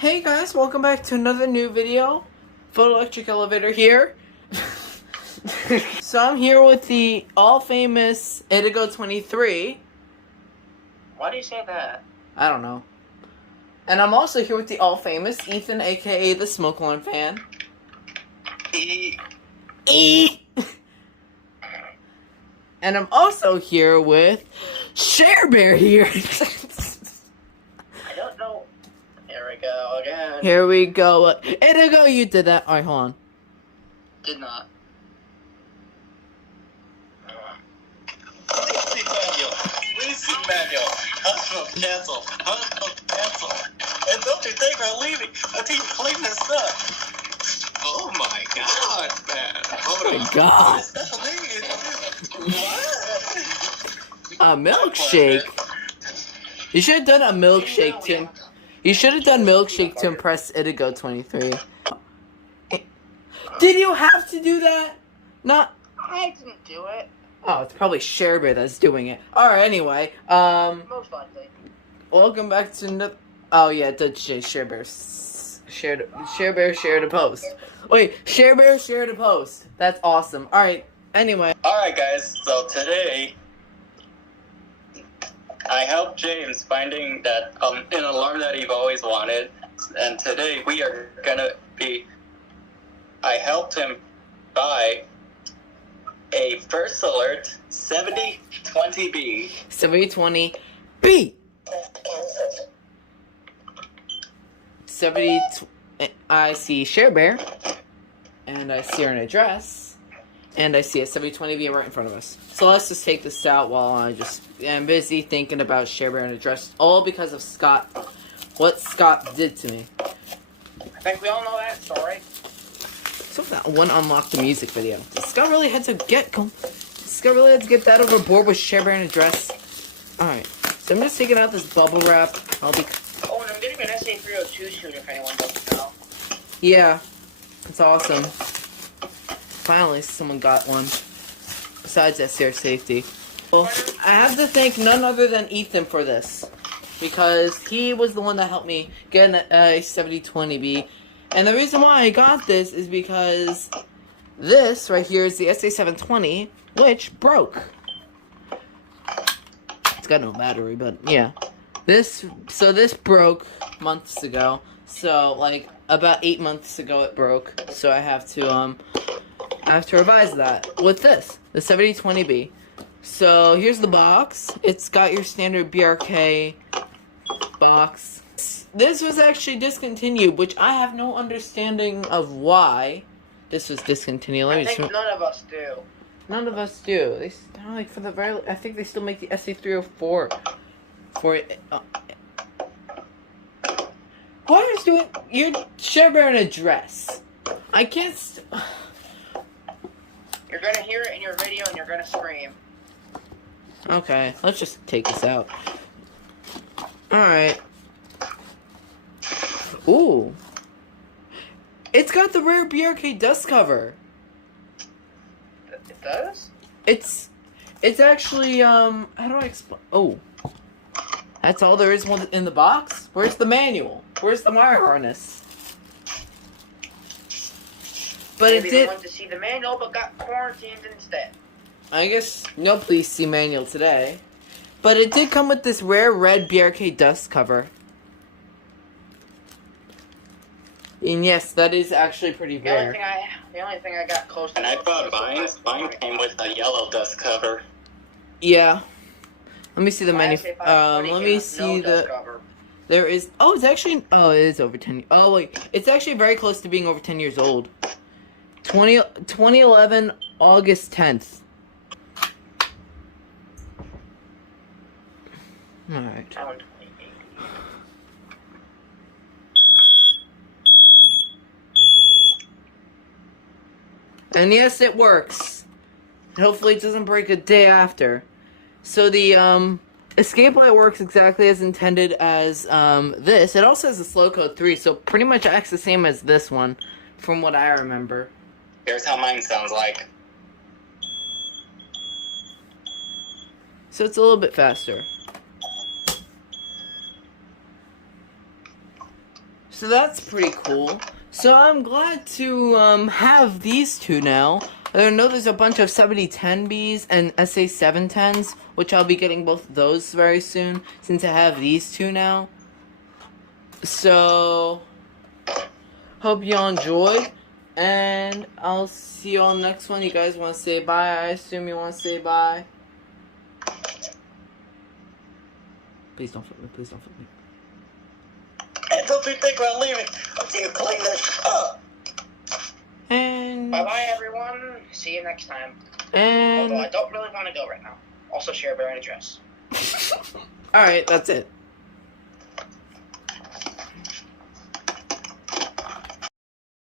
Hey guys, welcome back to another new video. Photoelectric elevator here. So I'm here with the all-famous Indigo 23. Why do you say that? I don't know. And I'm also here with the all-famous Ethan, aka the Smoke Alarm Fan. And I'm also here with Share Bear here. I don't know. Here we go again. Here we go. Indigo, you did that. Alright, hold on. Did not. Please see manual. Cancel. Cancel. And don't you think we're leaving until you clean this up? Oh my god, man. Oh my god. What? A milkshake? You should have done a milkshake, Tim. You should have done milkshake to impress Indigo 23. Did you have to do that? Not. I didn't do it. Oh, it's probably Sharebear that's doing it. Alright, anyway. Most likely. Welcome back to another. Oh, yeah, it did Sharebear. Sharebear shared a post. Wait, Sharebear shared a post. That's awesome. Alright, anyway. Alright, guys, so today I helped James finding that an alarm that he've always wanted, and today we are gonna be. I helped him buy a First Alert 7020B. 7020B. 70. I see Sharebear, and I see her address, and I see a 7020B right in front of us. So let's just take this out while I just am busy thinking about Sharebear and address, all because of Scott. What Scott did to me. I think we all know that story. So that one unlocked the music video. Scott really had to get that overboard with Sharebear and address. Alright, so I'm just taking out this bubble wrap. Oh, and I'm getting an SA302 soon if anyone doesn't know. Yeah, it's awesome. Finally, someone got one. Besides SR Safety. Well, I have to thank none other than Ethan for this. Because he was the one that helped me get a 7020B. And the reason why I got this is because this right here is the SA720, which broke. It's got no battery, but yeah. This broke months ago. So, like, about 8 months ago it broke. So I have to revise that with this, the 7020B. So here's the box. It's got your standard BRK box. This was actually discontinued, which I have no understanding of why this was discontinued. I think none of us do. None of us do. They like for the very. I think they still make the SA304 for it. Why is doing your Sharebear an address? I can't. You're gonna hear it in your video and you're gonna scream. Okay, let's just take this out. Alright. Ooh. It's got the rare BRK dust cover. It does? It's actually, how do I explain? Oh. That's all there is in the box? Where's the manual? Where's the wire harness? But Maybe it did. they wanted to see the manual but got quarantined instead. I guess no please see manual today. But it did come with this rare red BRK dust cover. And yes, that is actually pretty rare. The only thing I got close to. And I thought mine came with a yellow dust cover. Yeah. Let me see the menu. Let me see the. There is. Oh, it's actually. Oh, it is over 10. Oh wait, it's actually very close to being over 10 years old. 2011 August 10th. All right. And yes, it works. Hopefully it doesn't break a day after. So the escape light works exactly as intended as this. It also has a slow code 3, so pretty much acts the same as this one, from what I remember. Here's how mine sounds like. So it's a little bit faster. So that's pretty cool. So I'm glad to have these two now. I know there's a bunch of 7010Bs and SA710s, which I'll be getting both of those very soon, since I have these two now. So, hope y'all enjoyed, and I'll see y'all next one. You guys want to say bye? I assume you want to say bye. Please don't flip me, please don't flip me. And don't you think about leaving until you clean this up. And Bye-bye, everyone. See you next time. And Although I don't really want to go right now. Also, share a bearing address. alright, that's it.